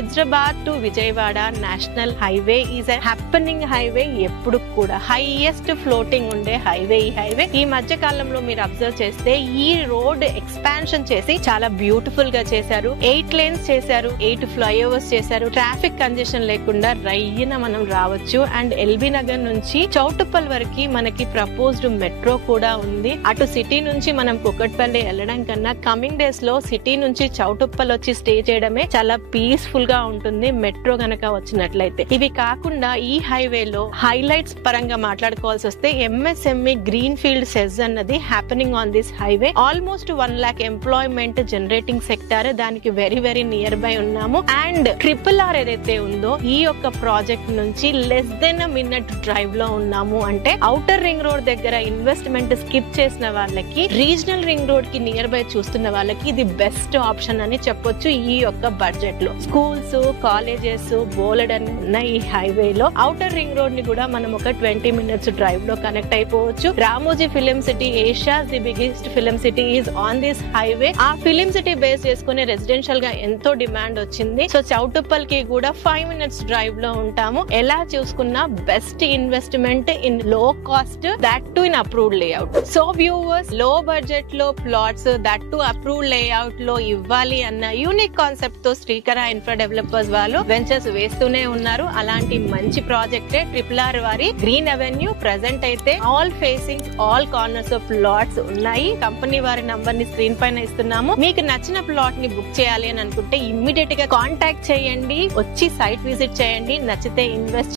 Hyderabad to Vijayawada National Highway is a happening highway. ఎప్పుడు కూడా highest floating ఉండే highway ఈ హైవే. ఈ మధ్య కాలంలో మీరు అబ్జర్వ్ చేస్తే ఈ రోడ్ ఎక్స్పాన్షన్ చేసి చాలా బ్యూటిఫుల్ గా చేశారు. 8 lanes చేశారు, 8 ఫ్లైఓవర్స్ చేశారు. ట్రాఫిక్ కంజెషన్ లేకుండా రయ్యన మనం రావచ్చు. అండ్ ఎల్బీ నగర్ నుంచి చౌటుప్పల్ వరకు మనకి ప్రపోజ్డ్ మెట్రో కూడా ఉంది. అటు సిటీ నుంచి మనం కుకట్పల్లి వెళ్ళడం కన్నా కమింగ్ డేస్ లో సిటీ నుంచి చౌటుప్పల్ వచ్చి స్టే చేయడమే చాలా పీస్ఫుల్ గా ఉంటుంది మెట్రో గనక వచ్చినట్లయితే. ఇవి కాకుండా ఈ హైవేలో హైలైట్స్ పరంగా మాట్లాడుకోవాల్సి వస్తే ఎంఎస్ఎంఈ గ్రీన్ ఫీల్డ్ సెజ్ అన్నది happening on this highway. Almost 1 lakh employment generating sector, దానికి వెరీ వెరీ నియర్ బై ఉన్నాము. అండ్ RRR ఏదైతే ఉందో ఈ యొక్క ప్రాజెక్ట్ నుంచి less than a minute drive లో ఉన్నాము. అంటే ఔటర్ రింగ్ రోడ్ దగ్గర ఇన్వెస్ట్మెంట్ స్కిప్ చేసిన వాళ్ళకి, రీజనల్ రింగ్ రోడ్ కి నియర్ బై చూస్తున్న వాళ్ళకి ఇది బెస్ట్ ఆప్షన్ అని చెప్పొచ్చు. ఈ యొక్క బడ్జెట్ లో స్కూల్స్, కాలేజెస్ బోలెడ్ అని ఉన్న ఈ హైవేలో ఔటర్ రింగ్ రోడ్ ని కూడా మనం ఒక 20 minutes డ్రైవ్ లో కనెక్ట్ అయిపోవచ్చు. Ramoji film city, Asia's the biggest film city is on this highway. ఆ ఫిలిం సిటీ బేస్ చేసుకుని రెసిడెన్షియల్ గా ఎంతో డిమాండ్ వచ్చింది. సో చౌటుప్పల్ కి కూడా 5 minutes డ్రైవ్ లో ఉంటాము. ఎలా చూసుకున్నా బెస్ట్ ఇన్వెస్ట్మెంట్ ఇన్ లో cost, that to in approved layout. So viewers, లో బడ్జెట్ లో plots, that to approved layout లో ఇవ్వాలి అన్న యూనిక్ కాన్సెప్ట్ తో శ్రీకర ఇన్ఫ్రా డెవలపర్స్ వాళ్ళు వెంచర్స్ వేస్తూనే ఉన్నారు. అలాంటి మంచి ప్రాజెక్టే RRR వారి గ్రీన్ అవెన్యూ. ప్రెసెంట్ అయితే all facing, all corners of plots ఉన్నాయి. కంపెనీ వారి నంబర్ ని స్క్రీన్ పైన ఇస్తున్నాము. మీకు నచ్చిన ప్లాట్ ని బుక్ చేయాలి అని అనుకుంటే ఇమ్మీడియట్ గా కాంటాక్ట్ చేయండి, వచ్చి సైట్ విజిట్ చేయండి. నచ్చితే ఇన్వెస్ట్